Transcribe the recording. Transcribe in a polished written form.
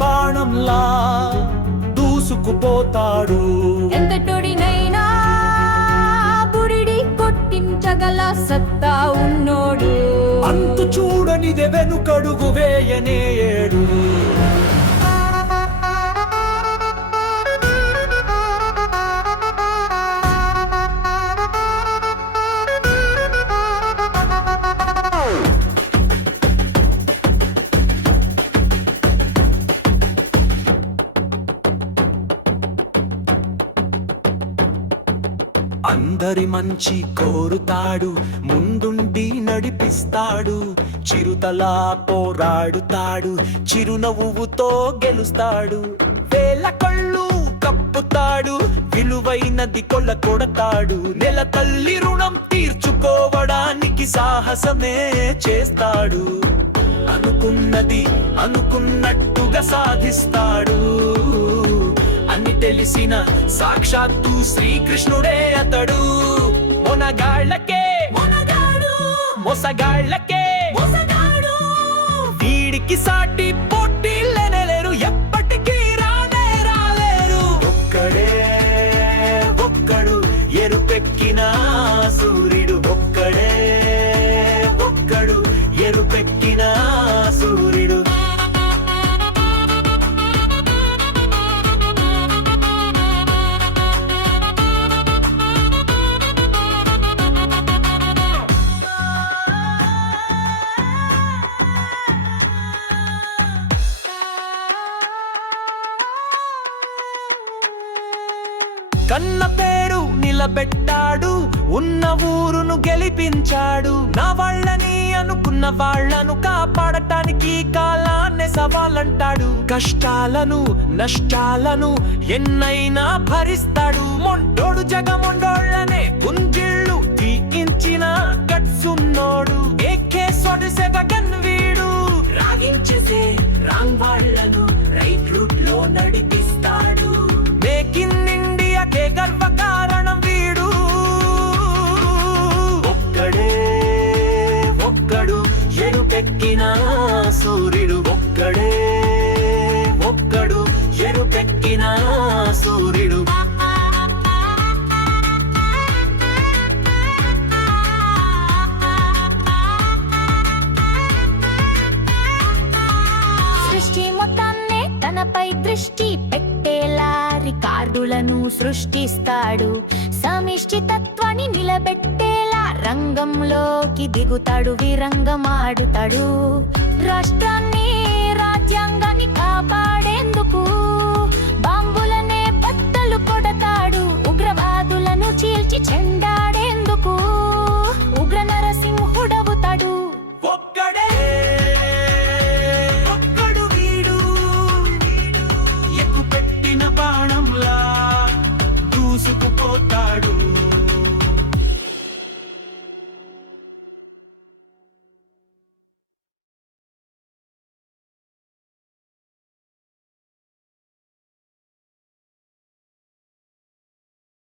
బాణంలా దూసుకుపోతాడు. ఎంతటోడినైనా బురిడి కొట్టించగల సత్తా ఉన్నోడు. అంతు చూడనిదే వెనుకడుగు వేయనేయడు. అందరి మంచి కోరుతాడు, ముందుండి నడిపిస్తాడు. చిరుతలా పోరాడుతాడు, చిరునవ్వుతో గెలుస్తాడు. వేల కళ్ళు కప్పుతాడు, విలువైనది కొడతాడు. నెల తల్లి రుణం తీర్చుకోవడానికి సాహసమే చేస్తాడు. అనుకున్నది అనుకున్నట్టుగా సాధిస్తాడు అని తెలిసిన సాక్షాత్తు శ్రీకృష్ణుడే అతడు. మోసగాళ్ళకే వీడికి సాటి పోటీలేరు, ఎప్పటికీ రాలేరు. ఒక్కడు ఎరుపెక్కిన సూర్యుడు. ఒక్కడు ఎరుపెక్కిన సూర్యుడు. కన్న పేరు నిలబెట్టాడు, ఉన్న ఊరును గెలిపించాడు. నా వాళ్ళని అనుకున్న వాళ్ళను కాపాడటానికి కాలాన్ని సవాలంటాడు. కష్టాలను నష్టాలను ఎన్నైనా భరిస్తాడు. మొండోడు జగమొండోళ్ళనే గుంజిళ్ళు తీయించిన గట్సున్నోడు. AK-47 వీడు రాగించేసే రాంగ్ వాళ్ళను రైట్ రూట్ లో నడిపిస్తాడు. మేక్ ఇన్ ఇండియాకే గర్వకారణం వీడు. ఒక్కడు ఎరుపెక్కిన సూర్యుడు. ఒక్కడు ఎరుపెక్కిన సూర్యుడు. సృష్టి మొత్తాన్నే తనపై దృష్టి పెట్టేలా రికార్డులను సృష్టిస్తాడు. సమిష్టి తత్వాన్ని నిలబెట్టేలా రంగంలోకి దిగుతాడు, విరంగమాడుతాడు. రాష్ట్రాన్ని రాజ్యాంగాన్ని కాపాడేందుకు బాంబులనే బద్దలు కొడతాడు. ఉగ్రవాదులను చీల్చి చెండాడే